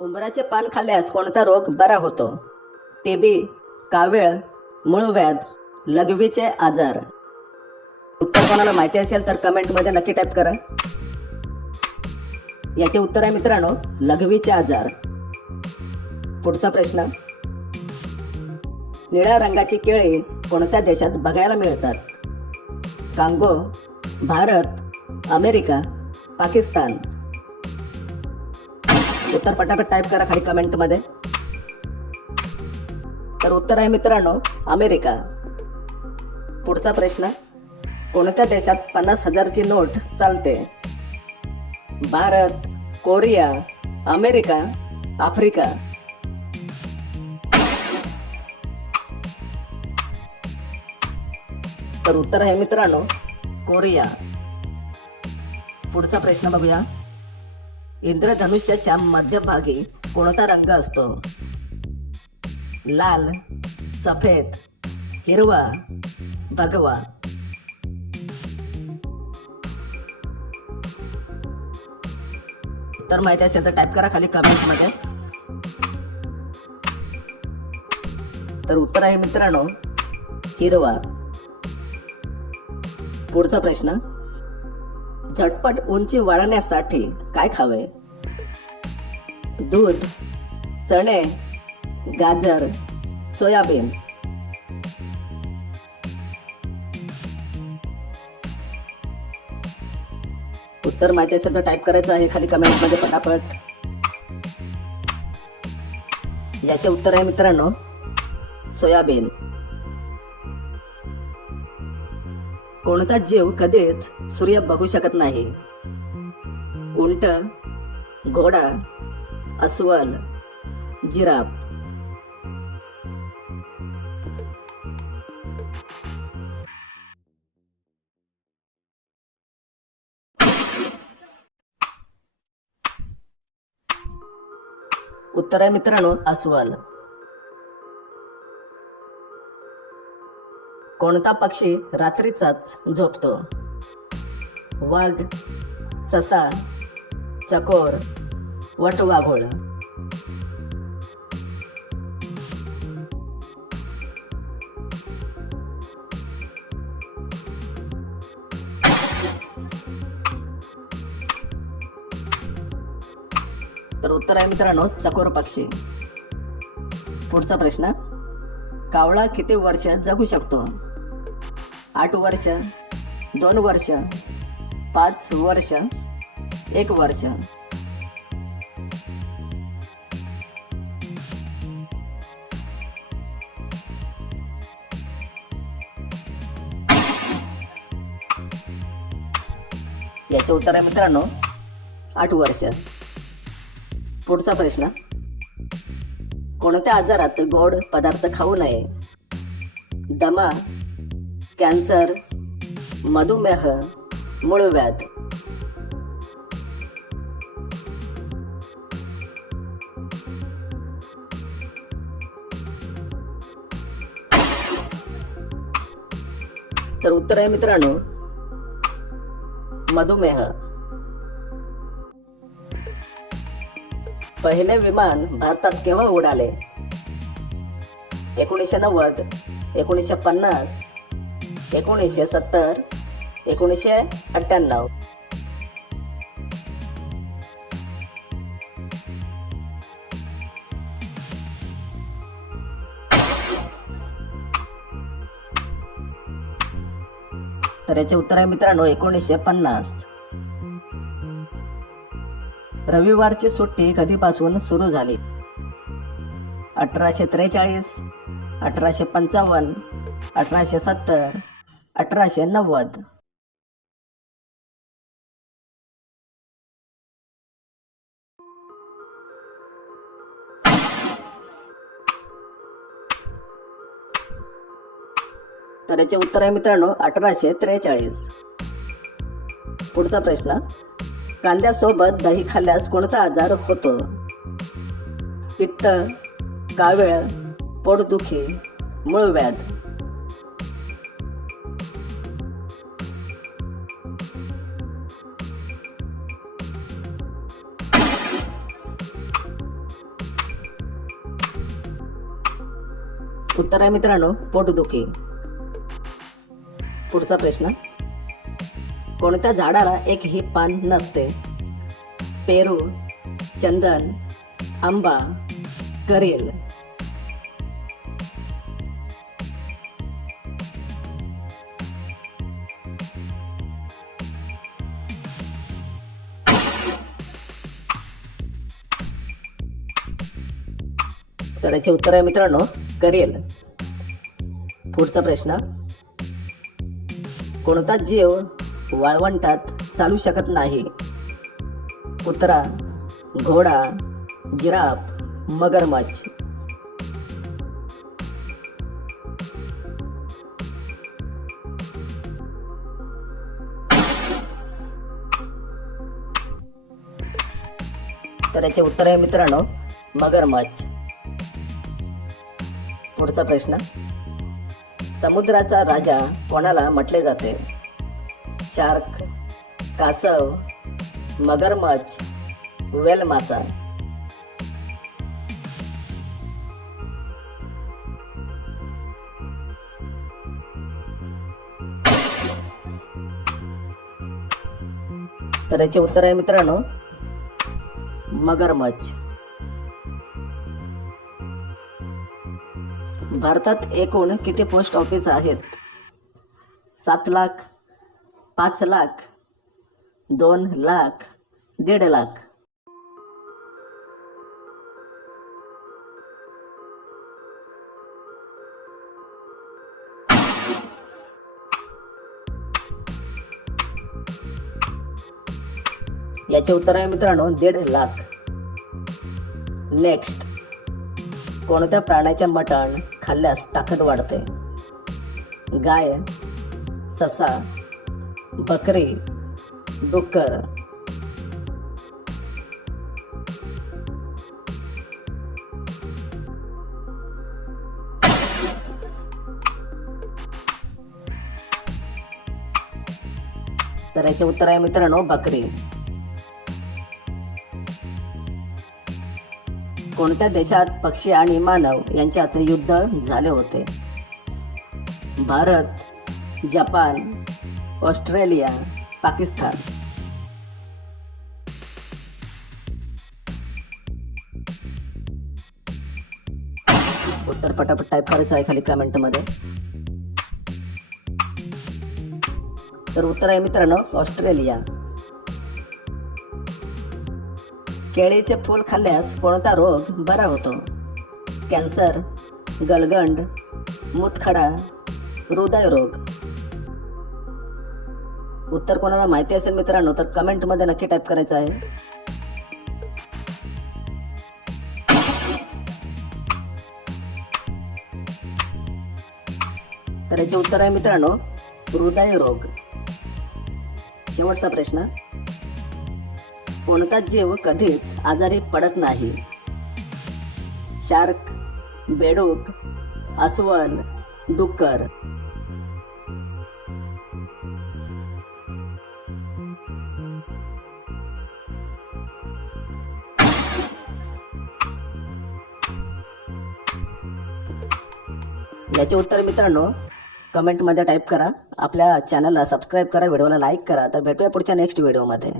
उंबराचे पान खाल्ल्यास कोणता रोग बरा होतो? टीबी, कावीळ, मूळव्याध, लघवीचे आजार. उत्तर कोणाला माहिती असेल तर कमेंटमध्ये नक्की टाईप करा. याचे उत्तर आहे मित्रांनो, लघवीचे आजार. पुढचा प्रश्न, निळ्या रंगाची केळी कोणत्या देशात बघायला मिळतात? Congo, Bharat, America, Pakistan. उत्तर पटापट टाईप करा खाली कमेंटमध्ये. तर उत्तर आहे मित्रांनो, अमेरिका. पुढचा प्रश्न, कोणत्या देशात 50,000ची नोट चालते? Bharat, Korea, America, Africa. तर उत्तर आहे मित्रांनो, कोरिया. पुढचा प्रश्न बघूया, इंद्रधनुष्याच्या मध्यभागी कोणता रंग असतो? लाल, सफेद, हिरवा, भगवा. तर माहिती असेल तर टाईप करा खाली कमेंटमध्ये. तर उत्तर आहे मित्रांनो, हिरवा. पुढचा प्रश्न, झटपट उंची वाढवण्यासाठी काय खावे? दूध, चणे, गाजर, सोयाबीन. उत्तर माहिती असेल तर टाईप करायचं आहे खाली कमेंटमध्ये पटापट. याचे उत्तर आहे मित्रांनो, सोयाबीन. कोणता जीव कधीच सूर्य बघू शकत नाही? उंट, घोडा, अस्वल, जिराफ. उत्तर आहे मित्रांनो, अस्वल. कोणता पक्षी रात्रीचाच झोपतो? वाघ, ससा, चकोर, वटवाघूळ. तर उत्तर आहे मित्रांनो, चकोर पक्षी. पुढचा प्रश्न, कावळा किती वर्ष जगू शकतो? 8 वर्ष, 2 वर्ष, 5 वर्ष, 1 वर्ष. याचे उत्तर आहे मित्रांनो, 8 वर्ष. पुढचा प्रश्न, कोणत्या आजारात गोड पदार्थ खाऊ नये? दमा, कॅन्सर, मधुमेह, मूळव्याध. तर उत्तर आहे मित्रांनो, मधुमेह. पहिले विमान भारतात केव्हा उडाले? 1990, 1950, 1970, 1998. तर याचे उत्तर आहे मित्रांनो, 1950. रविवारची सुट्टी कधीपासून सुरू झाली? 1843, 1855, 1870, 1890. तर याचे उत्तर आहे मित्रांनो, 1843. पुढचा प्रश्न, कांद्यासोबत दही खाल्ल्यास कोणता आजार होतो? पित्त, कावीळ, पोटदुखी, मूळव्याध. उत्तर आहे मित्रांनो पोटदुखी. पुढचा प्रश्न, कोणत्या झाडाला एकही पान नसते? पेरू, चंदन, आंबा, करेल. तर याचे उत्तर आहे मित्रांनो करेल. पुढचा प्रश्न, कोणता जीव वाळवंटात चालू शकत नाही? कुत्रा, घोडा, जिराफ, मगरमच्छ. तर याचे उत्तर आहे मित्रांनो मगरमच्छ. पुढचा प्रश्न, समुद्राचा राजा कोणाला म्हटले जाते? शार्क, कासव, मगरमच्छ, वेल मासा. तर याचे उत्तर आहे मित्रांनो मगरमच्छ. भारतात एकूण किती पोस्ट ऑफिस आहेत? 7 लाख, 5 लाख, 2 लाख, 1.5 लाख. याचे उत्तर आहे मित्रांनो 1.5 लाख. नेक्स्ट, कोणत्या प्राण्याचे मटण खाल्ल्यास ताकद वाढते? गाय, ससा, बकरी, डुक्कर. तर याचे उत्तर आहे मित्रांनो बकरी. कोणत्या देशात पक्षी आणि मानव यांच्यात युद्ध झाले होते? Bharat, Japan, Australia, Pakistan. उत्तर पटापट टाईप करायचं आहे खाली कमेंटमध्ये. तर उत्तर आहे मित्रांनो ऑस्ट्रेलिया. केळीचे फूल खाल्ल्यास कोणता रोग बरा होतो? कॅन्सर, गलगंड, मूतखडा, हृदयरोग. उत्तर कोणाला माहिती असेल मित्रांनो तर कमेंटमध्ये नक्की टाईप करायचं आहे. तर याचे उत्तर आहे मित्रांनो हृदयरोग. शेवटचा प्रश्न, कोणता जीव कधीच आजारी पडत नाही? शार्क, बेडूक, अस्वल, डुक्कर. याचे उत्तर मित्रांनो कमेंटमध्ये टाईप करा. आपल्या चॅनलला सबस्क्राईब करा, व्हिडिओला लाईक करा. तर भेटूया पुढच्या नेक्स्ट व्हिडिओमध्ये.